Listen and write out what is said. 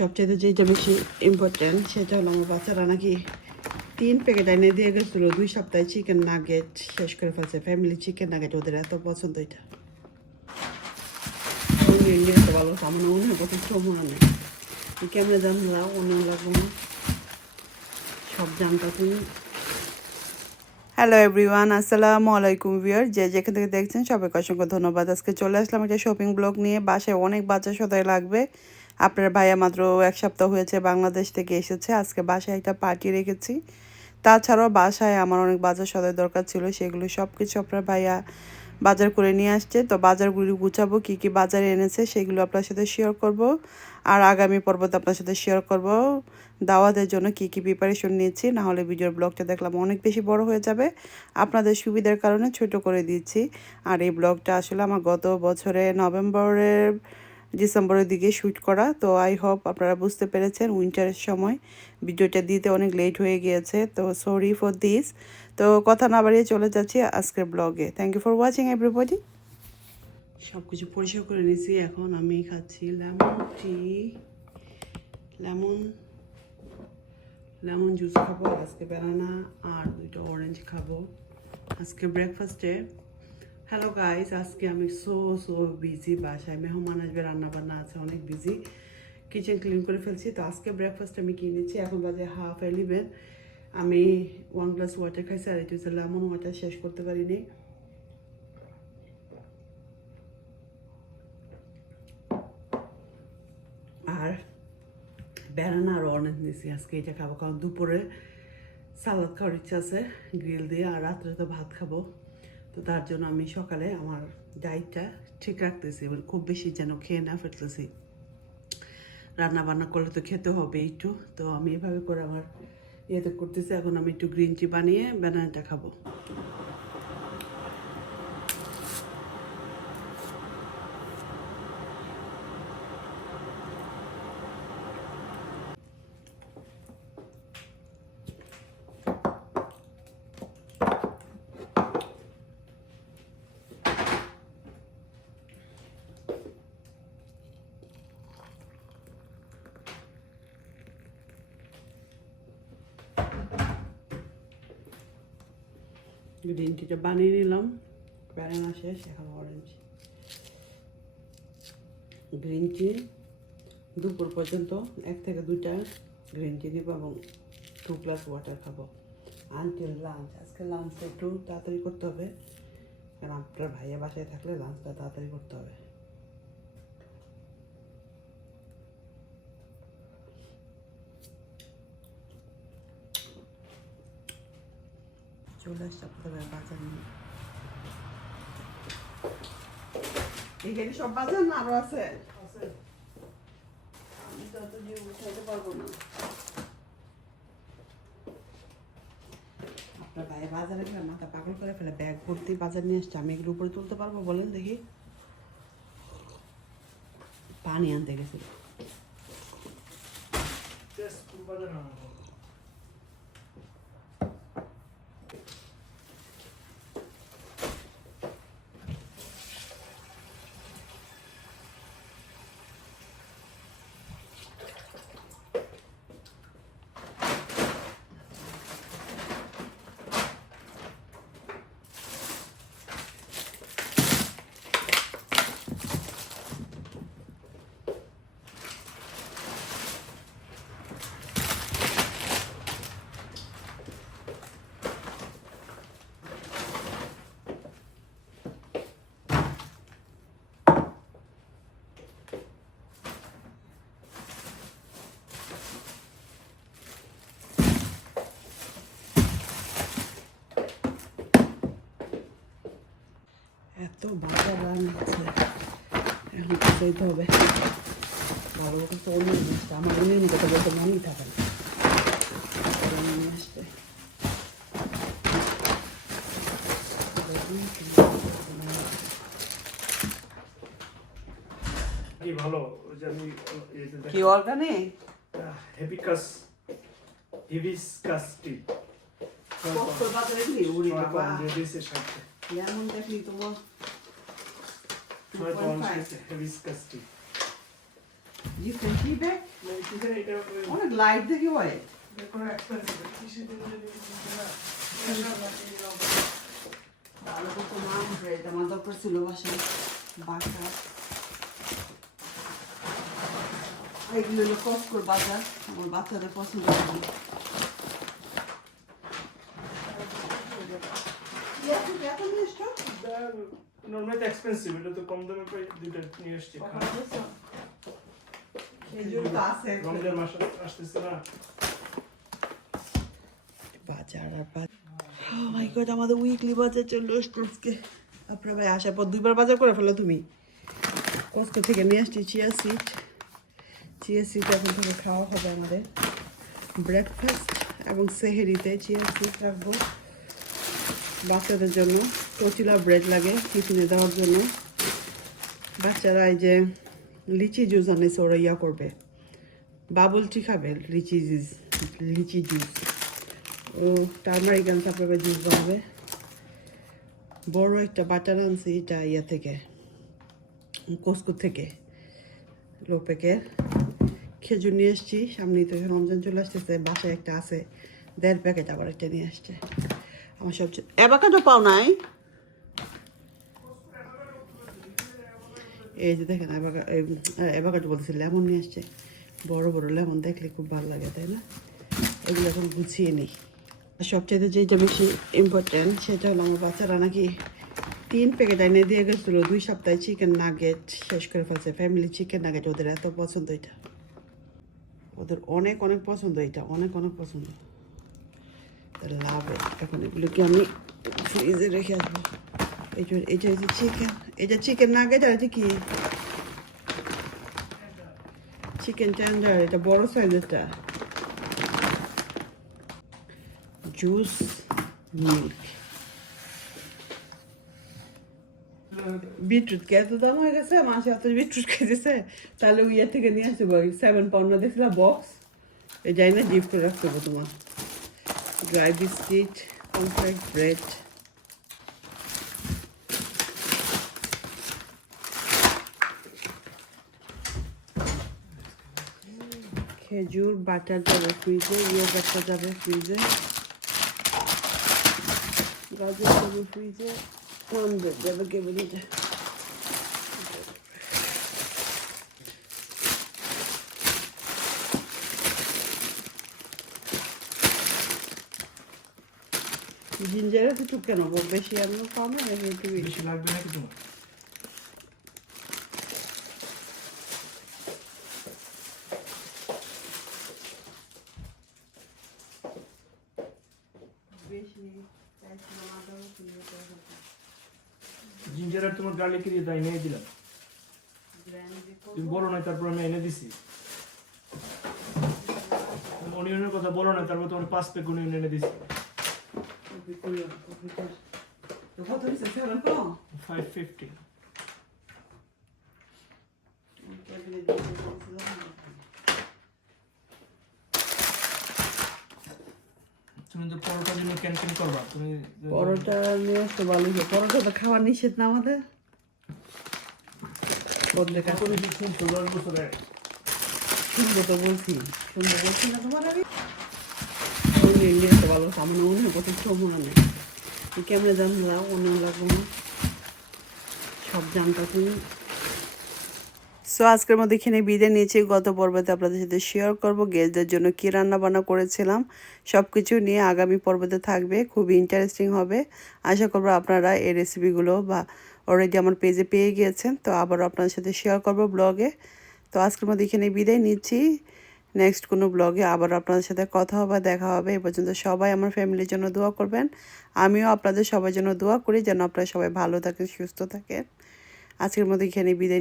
সবচেয়ে যেটা বেশি ইম্পর্টেন্ট সেটা হলো আমার বাচ্চারা নাকি তিন প্যাকেট এনে দিয়ে গেছিল, দুই সপ্তাহে চিকেন নাগেট শেষ করে ফেলছে ফ্যামিলি চিকেন নাগেট ওদের এত পছন্দ এটা। ভালো মনে হয় অন্য সব তুমি। হ্যালো এভরিওয়ান আসসালামু আলাইকুম ভিউয়ার যে যেখান থেকে দেখছেন, সবাইকে অসংখ্য ধন্যবাদ। আজকে চলে আসলাম একটা শপিং ব্লগ নিয়ে। বাসায় অনেক বাচ্চা সদাই লাগবে। আপনার ভাইয়া মাত্র এক সপ্তাহ হয়েছে বাংলাদেশ থেকে এসেছে, আজকে বাসায় একটা পার্টি রেখেছি। তাছাড়াও বাসায় আমার অনেক বাজার সদাই দরকার ছিল, সেগুলো সব কিছু আপনার ভাইয়া বাজার করে নিয়ে আসছে। তো বাজারগুলি গুছাবো, কী কী বাজারে এনেছে সেগুলো আপনার সাথে শেয়ার করব। আর আগামী পর্বতে আপনার সাথে শেয়ার করব। দাওয়াতের জন্য কী কী প্রিপারেশন নিয়েছি, না হলে ভিডিওর ব্লগটা দেখলাম অনেক বেশি বড় হয়ে যাবে। আপনাদের সুবিধার কারণে ছোট করে দিচ্ছি আর এই ব্লগটা আসলে আমার গত বছরে নভেম্বরের ডিসেম্বরের দিকে শ্যুট করা। তো আই হোপ আপনারা বুঝতে পেরেছেন উইন্টারের সময়। ভিডিওটা দিতে অনেক লেট হয়ে গিয়েছে, তো সরি ফর দিস। তো কথা না বাড়িয়ে চলে যাচ্ছি আজকের ব্লগে। Thank you for watching everybody সব কিছু পরিষ্কার করে নিয়েছি, এখন আমি খাচ্ছি lemon tea. Lemon lemon juice খাব আজকে বেলানা আর দুটো অরেঞ্জ খাব। আজকে ব্রেকফাস্টে হ্যালো গাইস আজকে আমি সো সো বিজি বাসায়। মেহমান আসবে রান্না বান্না আছে, অনেক বিজি কিচেন ক্লিন করে ফেলছি। তো আজকে ব্রেকফাস্ট আমি কিনেছি এখন বাজে হাফ এলিভেন আমি ওয়ান গ্লাস ওয়াটার খাইছি আর এটা হচ্ছে লেমন ওয়াটার শেষ করতে পারিনি। আর ব্যানানা আর অরেঞ্জ নিয়েছি আজকে, এটা খাব। কারণ দুপুরে সালাদ খাওয়ার ইচ্ছা আছে গ্রিল দিয়ে। আর রাত্রে তো ভাত খাব। তো তার জন্য আমি সকালে আমার ডায়েটটা ঠিক রাখতেছি, এবার খুব বেশি যেন খেয়ে না ফেলতেছি। রান্না বান্না করলে তো খেতে হবে একটু, তো আমি এভাবে করে আমার ইয়েতে করতেছি। এখন আমি একটু গ্রিন টি বানিয়ে ব্যানানাটা খাব। গ্রিন টিটা বানিয়ে নিলাম। ব্যানানা শেষ, এখন অরেঞ্জ গ্রিন টি দুপুর পর্যন্ত এক থেকে দুইটা গ্রিন টি দিব এবং টু গ্লাস ওয়াটার খাব। আনটিল লাঞ্চ আজকে লাঞ্চটা একটু তাড়াতাড়ি করতে হবে। কারণ আপনার ভাইয়া বাসায় থাকলে লাঞ্চটা তাড়াতাড়ি করতে হবে। চলে আসছে আপনাদের বাজার নিয়ে এখানে সব বাজার না আরও আছে? আমি তো অত দিয়ে উঠাইতে পারব না। আপনার ভাই বাজারে গেলে মাথা পাগল করে ফেলে ব্যাগ ভর্তি বাজার নিয়ে আসছে আমি এগুলো উপরে তুলতে পারব বলেন দেখি। পানি আনতে গেছিল। এত বাজার রান আছে এখন তো যেতে হবে। ভালো কিন্তু অন্য জিনিসটা আমার অন্যের মতো বলতে মনেই থাকে না অন্য কি ভালো যে আমি কি। অর্গানিক আহ, হিবিসকাস টি কত বাজারে উড়ি বাবা। পাউন্ড দিয়ে মানে কিসের এটা ওই- অনেক লাইট দেখি হয়। ভালো করতো নাম ব্রেড আমার দরকার ছিল বাসায় বাসা এগুলো হলো কসকোর বাজার আমার বাচ্চাদের পছন্দ করে এত নিয়ে এসছো? এটা expensive, এটা তো কম দামে পাই, দুইটা নিয়ে এসছি। খেজুর তো আছে। রমজান মাস আসতেছে না। বাজার আর বাজার। মাই গড আমাদের উইকলি বাজার চলে আসছে আজকে। আপনার ভাই আসার পর দুইবার বাজার করে ফেলো তুমি। কস্কো থেকে নিয়ে আসছি চিয়া সিট চিয়া সিট এখন থেকে খাওয়া হবে আমাদের। ব্রেকফাস্ট এবং সেহেরিতে চিয়া সিট রাখব। বাচ্চাদের জন্য। কচিলা ব্রেড লাগে টিফিনে দেওয়ার জন্য। বাচ্চারা এই যে লিচি জুস আনেছে ওরা ইয়া করবে। বাবল টি খাবে, লিচি জুস লিচি জুস ও টার্মারিক আনছে আপনাকে জুস বানাবে। বড় একটা বাটার আনছি এটা ইয়া থেকে, কসকো থেকে। লো খেজুর নিয়ে এসছি, সামনেই তো রমজান চলে আসতেছে, বাসায় একটা আছে। দেড় প্যাকেট আবার একটা নিয়ে আসছে। আমার সবচেয়ে অ্যাভাকাডো পাও নাই এই যে দেখেন অ্যাভাকাডো বলতেছি লেমন নিয়ে আসছে বড় বড় লেমন দেখলে খুব ভালো লাগে তাই না এগুলো এখন গুছিয়ে নিই আর সবচেয়ে যেটা বেশি ইম্পর্ট্যান্ট সেটা হলো আমার বাচ্চারা নাকি তিন প্যাকেট এনে দিয়ে গেছিল দুই সপ্তাহে চিকেন নাগেট শেষ করে ফেলছে ফ্যামিলি চিকেন নাগেট ওদের এত পছন্দ এটা ওদের অনেক অনেক পছন্দ এটা অনেক অনেক পছন্দ লাভ এখন এগুলোকে আমি ফ্রিজে রেখে আসব। এই যে হচ্ছে চিকেন এটা চিকেন নাগেট আর এটা কি? চিকেন টেন্ডার এটা বড় সাইজেরটা জুস মিল্ক বিটরুট কে এত দাম হয়ে গেছে? মানুষ এত বিটরুট খেয়েছে তাহলে ইয়ে থেকে নিয়ে আসব সেভেন পাউন্ড না দেখছিলাম বক্স এই যাই না করে রাখতে তোমার। ড্রাই বিস্কিট কমপ্লেক্ট ব্রেড খেজুর, বাটার যাবে ফ্রিজে ইয়োগাটটা যাবে ফ্রিজে গাজর যাবে ফ্রিজে কর্নব্রেড যাবে কেবলিতে জিঞ্জারের কিছু কেন বেশি আমি পাবো নাকি একটু বেশি। লাগবে নাকি তোমার। জিঞ্জার আর তোমার গার্লিক দিয়ে তাই এনে দিলাম। তুমি বলো না তারপর আমি এনে দিছি। অনিয়নের কথা বলো না তারপর তোমার পাঁচ প্যাক অনিয়ন এনে দিছি। কপি করল, কপি কর। তো কত নিছে? seven তো? ফাইভ ফিফটি ক্যাবিনেট দিয়ে বলছিল না। তুমি তো পরোটার জন্য ক্যান্টিন করবা তুমি পরোটা নিয়ে আসতে ভালোই পরোটা তো খাওয়া নিষেধ না আমাদের বদলে বছরে শুনব তো বলছি শুনব বলছি না তোমার আমি সব তুমি। সো আজকের মধ্যে এখানে বিদায় নিয়েছি। গত পর্বতে আপনাদের সাথে শেয়ার করব। গেস্টদের জন্য কী রান্না বান্না করেছিলাম সব কিছু নিয়ে আগামী পর্বতে থাকবে। খুবই ইন্টারেস্টিং হবে। আশা করব আপনারা এই রেসিপিগুলো বা অলরেডি আমার পেজে পেয়ে গিয়েছেন। তো আবারও আপনাদের সাথে শেয়ার করব ব্লগে তো আজকের মধ্যে এখানে বিদায় নিচ্ছি। নেক্সট কোনো ব্লগে আবার আপনাদের সাথে কথা হবে, দেখা হবে। এ পর্যন্ত সবাই আমার ফ্যামিলির জন্য দোয়া করবেন। আমিও আপনাদের সবার জন্য দোয়া করি যেন আপনারা সবাই ভালো থাকেন, সুস্থ থাকেন। আজকের মতো এখানে বিদায়